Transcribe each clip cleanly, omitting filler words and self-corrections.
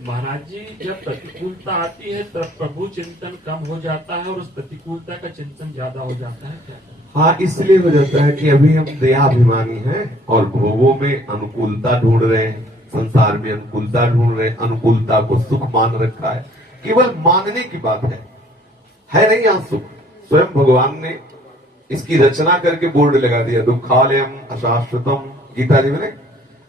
महाराज जी, जब प्रतिकूलता आती है तब प्रभु चिंतन कम हो जाता है और उस प्रतिकूलता का चिंतन ज्यादा हो जाता है क्या? हाँ, इसलिए हो जाता है कि अभी हम देहाभिमानी हैं और भोगों में अनुकूलता ढूंढ रहे हैं, संसार में अनुकूलता ढूंढ रहे हैं, अनुकूलता को सुख मान रखा है। केवल मानने की बात है नहीं यहाँ सुख। स्वयं भगवान ने इसकी रचना करके बोर्ड लगा दिया, दुखालयम अशाश्वतम, गीता जी में।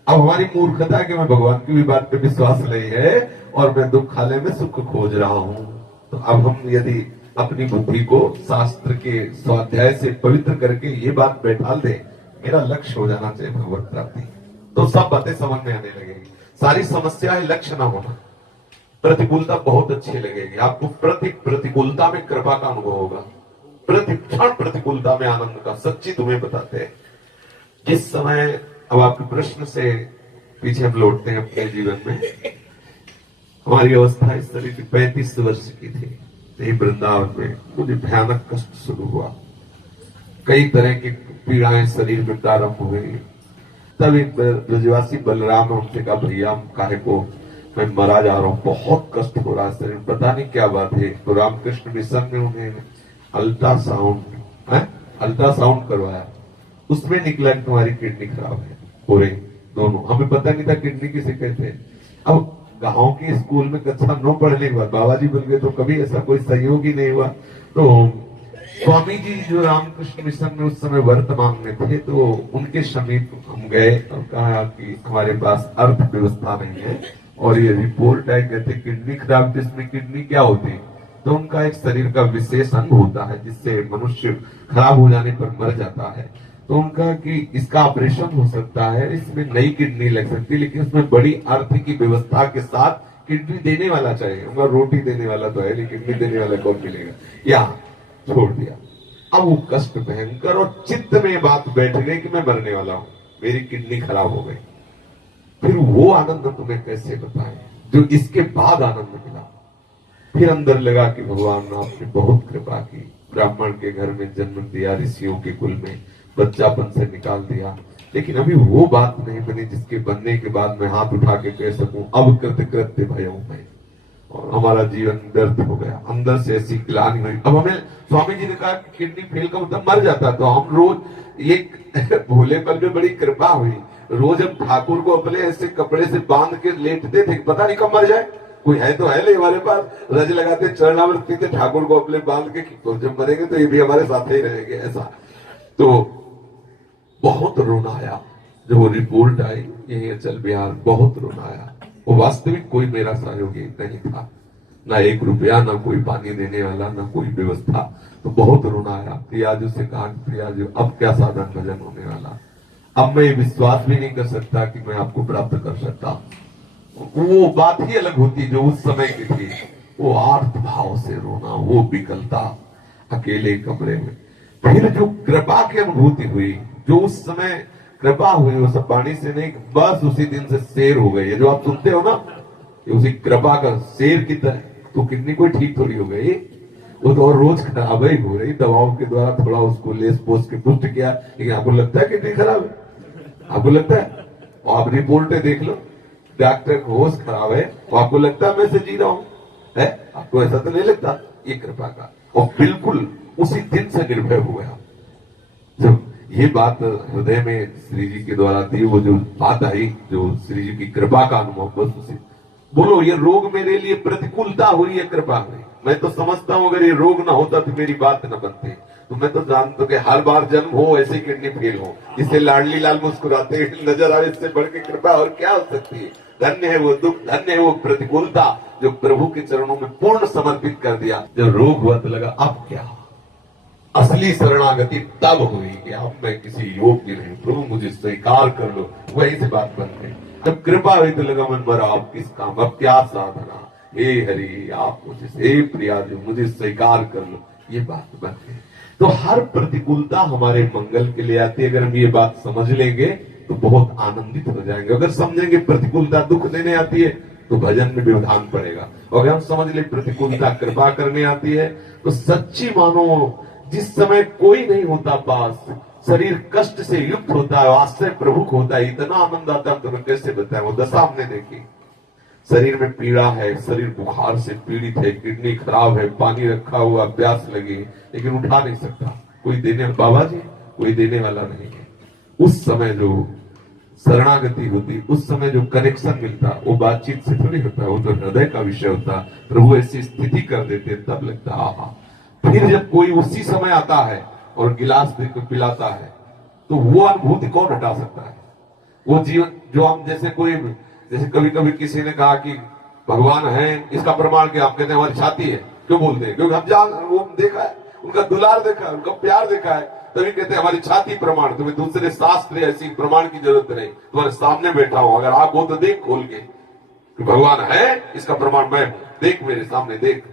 अब हमारी मूर्खता है कि मैं भगवान की भी बात पे विश्वास नहीं है और मैं दुखालय में सुख खोज रहा हूं। तो अब हम यदि अपनी बुद्धि को शास्त्र के स्वाध्याय से पवित्र करके ये बात बैठा दे, मेरा लक्ष्य हो जाना चाहिए भगवत प्राप्ति, तो सब बातें समझ में आने लगेगी। सारी समस्याएं लक्ष्य ना होना, प्रतिकूलता बहुत अच्छी लगेगी आपको। प्रतिकूलता में कृपा का अनुभव होगा, प्रति क्षण प्रतिकूलता में आनंद का। सच्ची तुम्हें बताते हैं, जिस समय, अब आपके प्रश्न से पीछे हम लौटते हैं अपने जीवन में। हमारी अवस्था इस तरह की 35 वर्ष की थी, यही वृंदावन में मुझे भयानक कष्ट शुरू हुआ, कई तरह की पीड़ाएं शरीर में प्रारंभ हो गई। तब एक ब्रजवासी बलराम ने उनसे कहा, भैया काहे को मैं मरा जा रहा हूं, बहुत कष्ट हो रहा है शरीर, पता नहीं क्या बात है। तो रामकृष्ण मिशन में उन्हें अल्ट्रासाउंड करवाया, उसमें निकला कि तुम्हारी किडनी खराब है, हो रही दोनों। हमें पता नहीं था किडनी किसे कहते हैं। अब गांव के स्कूल में कक्षा 9 पढ़ने के बाद बाबा जी बन गए, तो कभी ऐसा कोई सहयोग ही नहीं हुआ। तो स्वामी जी जो रामकृष्ण मिशन में उस समय वर्तमान में थे, तो उनके समीप हम गए और कहा कि हमारे पास अर्थव्यवस्था नहीं है और ये रिपोर्ट है, कहते किडनी खराब, जिसमें किडनी क्या होती है, तो उनका एक शरीर का विशेष अंग होता है जिससे मनुष्य खराब हो जाने पर मर जाता है। तो उनका कि इसका ऑपरेशन हो सकता है, इसमें नई किडनी लग सकती है, लेकिन इसमें बड़ी अर्थ की व्यवस्था के साथ किडनी देने वाला चाहिए। उनका रोटी देने वाला तो है, लेकिन किडनी देने वाला कौन मिलेगा, यहाँ छोड़ दिया। अब वो कष्ट भयंकर और चित्त में बात बैठ गई कि मैं मरने वाला हूं, मेरी किडनी खराब हो गई। फिर वो आनंद तुम्हें कैसे बताएं जो इसके बाद आनंद मिला। फिर अंदर लगा कि भगवान ने आपने बहुत कृपा की, ब्राह्मण के घर में जन्म दिया, ऋषियों के कुल में, बच्चापन से निकाल दिया, लेकिन अभी वो बात नहीं बनी जिसके बनने के बाद मैं हाथ उठा के कह सकूं अब कृत्य भयो मैं। और हमारा जीवन व्यर्थ हो गया, अंदर से ऐसी ग्लानि हुई। अब हमें स्वामी जी ने कहा कि किडनी फेल का मतलब मर जाता, तो हम रोज एक भोले पर में बड़ी कृपा हुई, रोज हम ठाकुर को अपने ऐसे कपड़े से बांध के लेटते थे, पता नहीं कब मर जाए। कोई है तो है नहीं हमारे पास, रज लगाते चरणामृत पीते ठाकुर को अपने बांध के, तो जब मरेंगे तो ये भी हमारे साथ ही रहेंगे ऐसा। तो बहुत रोना आया जब वो रिपोर्ट आई, यही अचल बिहार, बहुत रोना आया। वो वास्तविक कोई मेरा सहयोगी नहीं था, ना 1 रुपया, ना कोई पानी देने वाला, ना कोई व्यवस्था। तो बहुत रोना आया। प्रियाजू से कहा, प्रियाजू अब क्या साधन भजन होने वाला, अब मैं विश्वास भी नहीं कर सकता कि मैं आपको प्राप्त कर सकता। वो बात ही अलग होती जो उस समय की थी, वो आर्त भाव से रोना, वो विकलता अकेले कमरे में। फिर जो कृपा की अनुभूति हुई, जो उस समय कृपा हुई, वो सब पानी से नहीं, बस उसी दिन से शेर हो गई। जो आप सुनते हो ना, उसी कृपा का शेर की तरह। तो किडनी कोई ठीक थोड़ी हो गई, वो तो और रोज खराब ही हो रही, दवाओं के द्वारा थोड़ा उसको लेस पोस के पुष्ट किया, लेकिन आपको लगता है किडनी खराब है, आपको लगता है? और आप रिपोर्टें देख लो, डॉक्टर होश खराब है और आपको लगता है मैं से जी रहा हूं, है? आपको ऐसा तो नहीं लगता? ये कृपा का। और बिल्कुल उसी दिन से निर्भय हो गया। जब ये बात हृदय में श्री जी के द्वारा दी, वो जो बात आई, जो श्री जी की कृपा का अनुभव, बस उसे बोलो, ये रोग मेरे लिए प्रतिकूलता हुई है, कृपा हुई। मैं तो समझता हूं अगर ये रोग ना होता तो मेरी बात न बनती। तो मैं तो जानता हूं कि हर बार जन्म हो ऐसे किडनी फेल हो, इससे लाडली लाल मुस्कुराते नजर आए, इससे बढ़ के कृपा और क्या हो सकती है। धन्य है वो दुख, धन्य है वो प्रतिकूलता जो प्रभु के चरणों में पूर्ण समर्पित कर दिया। जब रोग हुआ तो लगा अब क्या, असली शरणागति तब हुई कि अब मैं किसी योग्य नहीं, प्रभु मुझे स्वीकार कर लो। वही से बात बन गई। जब कृपा हुई तो लगा मन मरा, अब किस काम, अब क्या साधना, हे हरि आप मुझे, हे प्रिया जो मुझे स्वीकार कर लो, ये बात बन गई। तो हर प्रतिकूलता हमारे मंगल के लिए आती है। अगर हम ये बात समझ लेंगे तो बहुत आनंदित हो जाएंगे। अगर समझेंगे प्रतिकूलता दुख देने आती है तो भजन में व्यवधान पड़ेगा। और अगर हम समझ ले प्रतिकूलता कृपा करने आती है तो सच्ची मानो, जिस समय कोई नहीं होता पास, शरीर कष्ट से युक्त होता है, आश्रय प्रभुक होता है, इतना आनंद आता है, तुम्हें कैसे बताएं। वो दशा हमने देखी, शरीर में पीड़ा है, शरीर बुखार से पीड़ित है, किडनी खराब है, पानी रखा हुआ, प्यास लगी लेकिन उठा नहीं सकता, कोई देने, बाबा जी कोई देने वाला नहीं है। उस समय जो शरणागति होती, उस समय जो कनेक्शन मिलता, वो बातचीत से थोड़ी होता, वो तो हृदय का विषय होता। प्रभु ऐसी स्थिति कर देते, तब लगता आहा। फिर जब कोई उसी समय आता है और गिलास देकर पिलाता है, तो वो अनुभूति कौन हटा सकता है? वो जीवन जो हम जैसे कभी कभी किसी ने कहा कि भगवान है, इसका प्रमाण क्या? आप कहते हैं हमारी छाती है। क्यों बोलते हैं? क्योंकि हम वो देखा है, उनका दुलार देखा है, उनका प्यार देखा है, तभी कहते हैं हमारी छाती प्रमाण। तुम्हें दूसरे शास्त्र ऐसी प्रमाण की जरूरत नहीं, तुम्हारे सामने बैठा हूं, अगर आप हो तो देख खोल के कि भगवान है, इसका प्रमाण मैं हूं, देख मेरे सामने देख।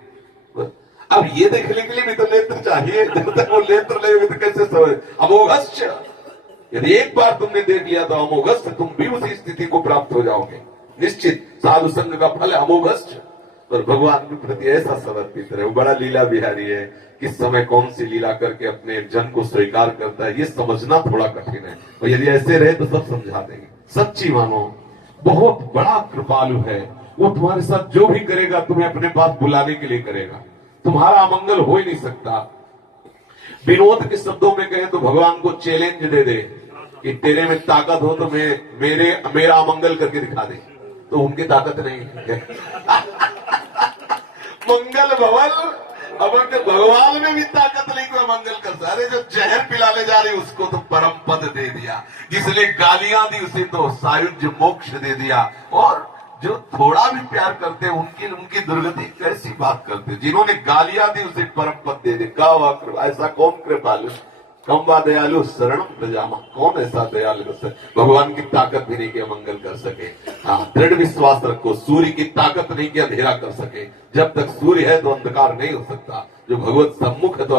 अब ये देखने के लिए भी तो नेत्र चाहिए, जब तक वो नेत्र नहीं होगी तो कैसे समझ? अमोघश्च, यदि एक बार तुमने देख लिया तो अमोघश्च, तुम भी उसी स्थिति को प्राप्त हो जाओगे निश्चित। साधु संग का फल अमोघश्च। पर भगवान के प्रति ऐसा समर्पित रहे, वो बड़ा लीला बिहारी है। किस समय कौन सी लीला करके अपने जन को स्वीकार करता है, ये समझना थोड़ा कठिन है, और यदि ऐसे रहे तो सब समझा देंगे। सच्ची मानो, बहुत बड़ा कृपालु है वो। तुम्हारे साथ जो भी करेगा तुम्हें अपने पास बुलाने के लिए करेगा, तुम्हारा अमंगल हो ही नहीं सकता। विनोद के शब्दों में कहें तो भगवान को चैलेंज दे दे कि तेरे में ताकत हो तो मेरा अमंगल करके दिखा दे, तो उनकी ताकत नहीं है। मंगल भवन, अब भगवान में भी ताकत नहीं कोई मंगल करता। अरे जो जहर पिलाने जा रही उसको तो परम पद दे दिया, जिसने गालियां दी उसे तो सायुज्य मोक्ष दे दिया। और जो थोड़ा भी प्यार करते हैं उनकी दुर्गति कैसी बात करते, जिन्होंने गालियां दी उसे परम पद दे दे। का ऐसा कौन कृपालु, कम्बा दयालु शरणम प्रजामा, कौन ऐसा दयालु भगवान की ताकत भी नहीं कि अमंगल कर सके। हाँ, दृढ़ विश्वास रखो, सूर्य की ताकत नहीं कि अंधेरा कर सके। जब तक सूर्य है तो अंधकार नहीं हो सकता। जो भगवत सम्मुख है तो